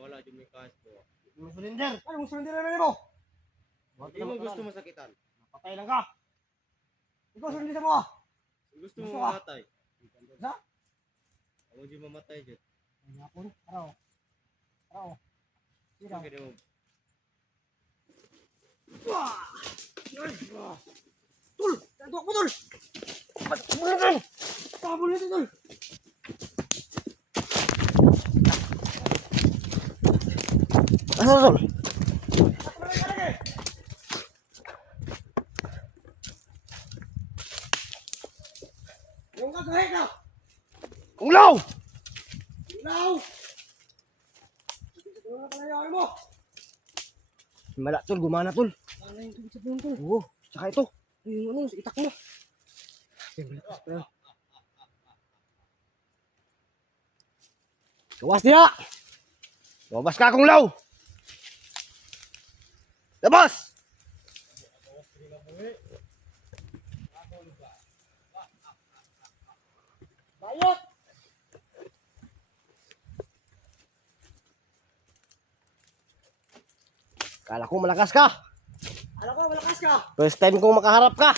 wala dyan may kasto. Yung silinder. Ano yung silinder na mo? Hindi mo gusto masakitan. Patay lang ka. Ikaw silinder mo ah. Gusto mo mamatay. Sa? Ako dyan mamatay dyan. Ano ako? Araw. Araw. Sira. Sige mo. Wah! Tul! Tandok mo, Tul! Tabul na, Tabul na, Tul! Ano, Tul? Yung kagahit na! Ulaw! Ulaw! Ano na pala mo? Mala, Tul. Gumana, Tul. Ano yung tubig sa buong, Tul? Oo. Tsaka ito. Yung ano, sa itak mo. Gawas niya! Lumabas ka akong law! Labas! Bayot! Kala ko malakas ka. Kala ko malakas ka. First time kong makaharap ka.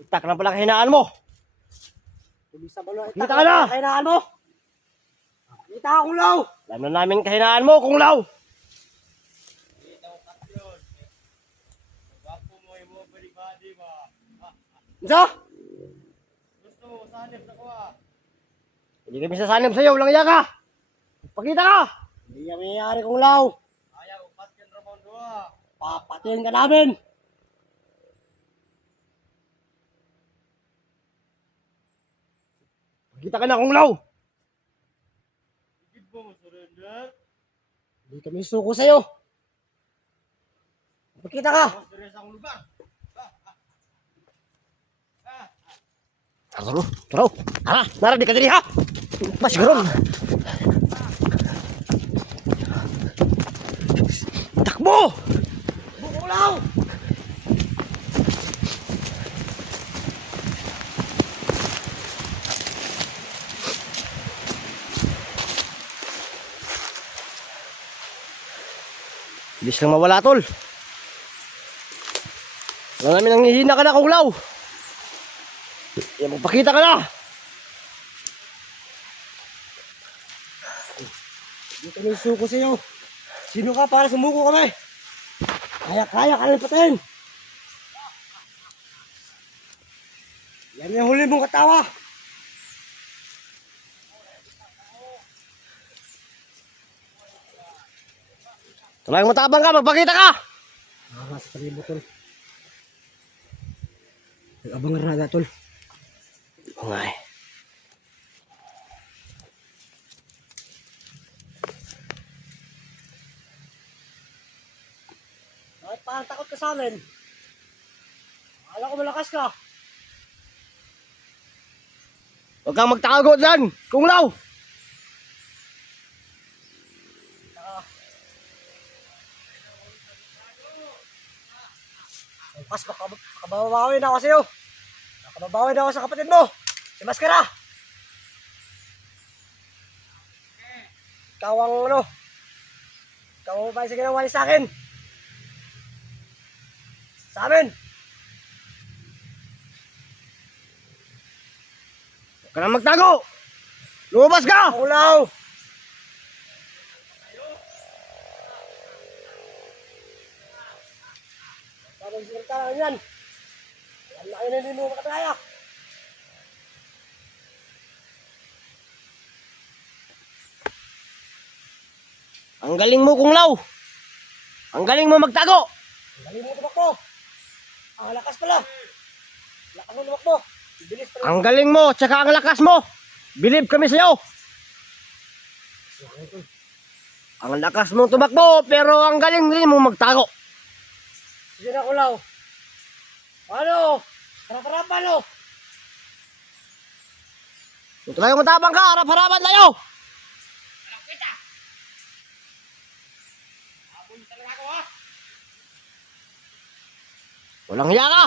Itak na pala kahinaan mo. Kita ka na. Kahinaan mo. Kita akong law. Alam na namin kahinaan mo kung law. Kita ko kapyon. Gwapo mo yung body ba? Isa? Gusto mo sanib sa kuha. Hindi kami sasanib sa'yo. Walang iya ka. Pagkita ka. Hindi kami mayayari kong law. Ayaw, upat yan Ramon 2. Papatayin ka namin. Pagkita ka na kung law. Higit mo surrender. Hindi kami suko sa'yo. Pagkita ka. Mas dari sa lugar. Taro, taro. Tara, nara di ka diri ha. Mas garon. Takbo! Bukulaw! Bilis lang mawala, Tol. Wala namin ang hihina ka na, Kunglaw. Magpakita ka na. Dito may suko sa'yo. Sino ka para sumuko kami? Kaya ka na patayin. Yan yung huli mong katawa. Tumayang matabang ka, magpakita ka. Nasa palibo, Tol. Nag-abang rada, Tol. Ngay. Bakit parang takot ka sa amin? Akala ko malakas ka. Huwag kang magtakago dyan, Kunglaw. Pas, makababawi na ako sa'yo. Makababawi na ako sa kapatid mo. Si Maskara. Ikaw ang ano. Ikaw ang mabay sa ginawa niya sa akin. Sa amin. Huwag ka na magtago. Lumabas ka. Ulaw. Tapos sinagta lang yan. Ang laki na hindi mo makataya. Ang galing mo, Kunglaw. Ang galing mo magtago. Ang galing mo tumakbo. Ang lakas pala. Lakas mo tumakbo. Bilis pala. Ang galing mo, tsaka ang lakas mo. Believe kami sa'yo. Ang lakas mo tumakbo, pero ang galing din mo magtago. Sige na, Kunglaw. Ano? Harap-harapan, no? Kung talagang matabang ka, harap-harapan tayo. Alam kita. Abon talaga ako, ha? Walang hiya ka.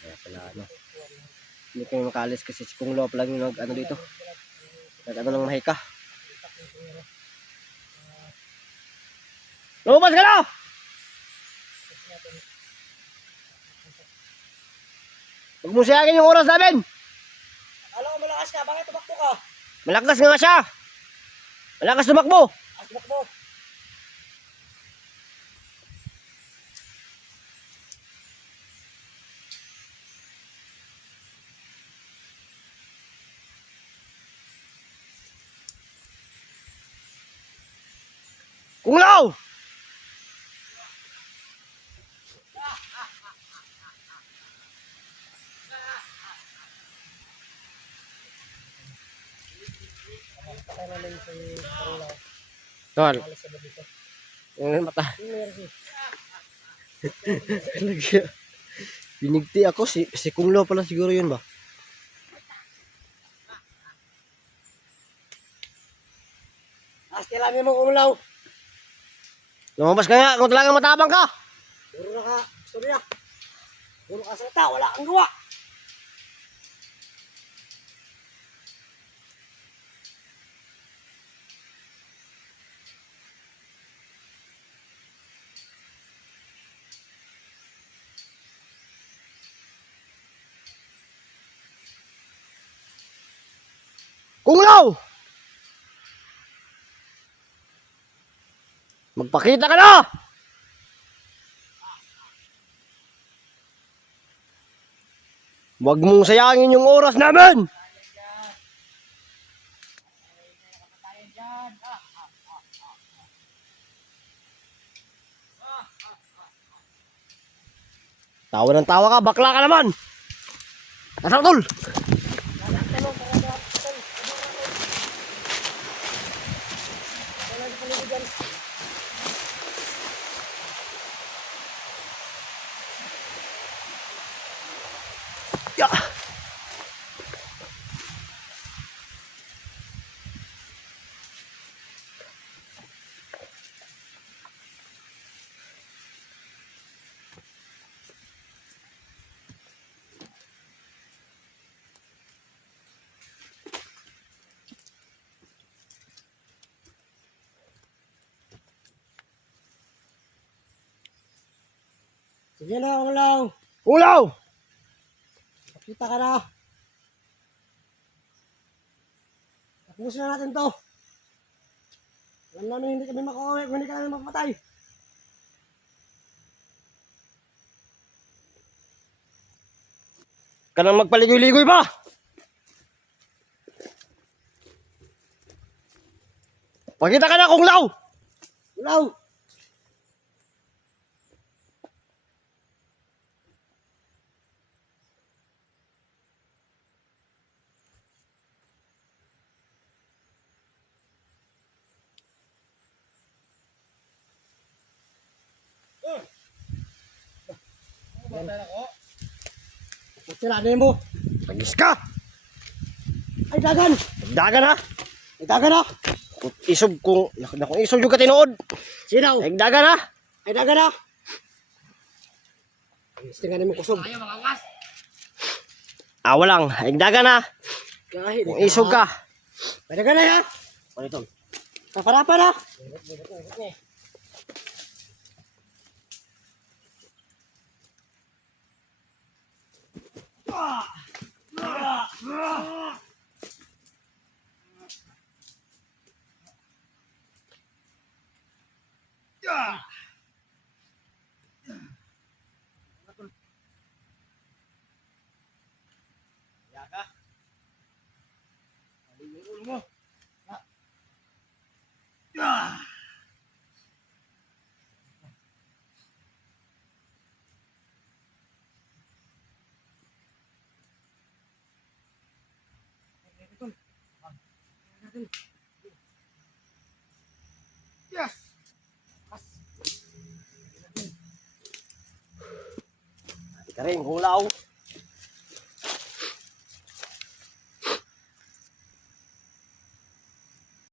Kaya pala ano. Hindi kami makaalis kasi si Kung Lao pa lang yung ano dito. Nag-ano ng mahika. Lumabas ka na! Huwag mo sayangin yung oras namin! Alam ko malakas ka, bakit tumakbo ka? Malakas nga siya! Malakas tumakbo! Tumakbo. Kung Lao! Patay namin si Karulaw. Tol, Alis sa dito. yung mata. Mercy. Talaga. Binigti ako, si Kung Lao pala siguro yun ba? Asti lang mo Karulaw. Lumabas ka nga, kung talagang matabang ka! Puro na ka, istorya. Puro ka salita, wala kang gawa. Kung Lao! Magpakita ka na! Huwag mong sayangin yung oras namin! Tawa ng tawa ka, bakla ka naman! Nasaktul! Ya! Sige na, Karulaw. Ulaw! Pakita ka na. Tapusin na natin to. Alam namin hindi kami makauwi kung hindi ka namin mapatay. Ka nang magpaligoy-ligoy ba? Pakita ka na, Kung Lao! Karulaw. Pumatay ako. Asti lang mo. Pagis ka! Ay, dagan. Dagan ha! Ay, dagan na. Kung isog kung isog yung katinood. Sinaw. Dagan ha! Ay, dagan na. Asti nga mo kusog. Tayo mga was. Awa lang, dagan ha! Kahit. Kung isog ka. Ay, dagan na ya. Ano ito? Kaparapa na. Yaga. Aling yung ulo mo. Yes. Ika rin, Kung Lao.